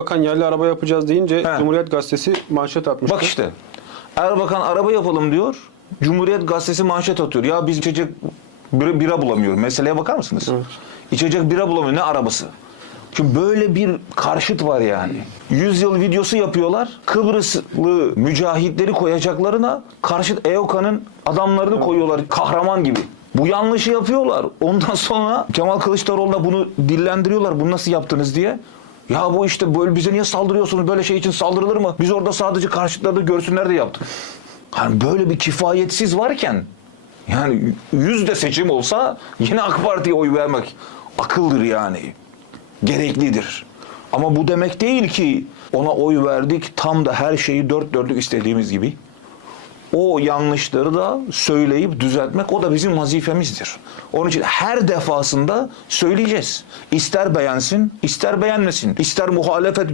Bakan yerli araba yapacağız deyince He. Cumhuriyet Gazetesi manşet atmıştı. Bak işte. Erbakan araba yapalım diyor. Cumhuriyet Gazetesi manşet atıyor. Ya biz içecek bira, bira bulamıyoruz. Meseleye bakar mısınız? İçecek bira bulamıyor. Ne arabası? Çünkü böyle bir karşıt var yani. 100 yıl videosu yapıyorlar. Kıbrıslı mücahitleri koyacaklarına karşıt EOKA'nın adamlarını koyuyorlar kahraman gibi. Bu yanlışı yapıyorlar. Ondan sonra Kemal Kılıçdaroğlu'na bunu dillendiriyorlar. Bunu nasıl yaptınız diye. Ya bu işte böyle bize niye saldırıyorsunuz? Böyle şey için saldırılır mı? Biz orada sadece karşıtları da görsünler de yaptık. Hani böyle bir kifayetsiz varken yani yüzde seçim olsa yine AK Parti'ye oy vermek akıldır yani. Gereklidir. Ama bu demek değil ki ona oy verdik tam da her şeyi dört dörtlük istediğimiz gibi. O yanlışları da söyleyip düzeltmek o da bizim vazifemizdir. Onun için her defasında söyleyeceğiz. İster beğensin, ister beğenmesin, ister muhalefet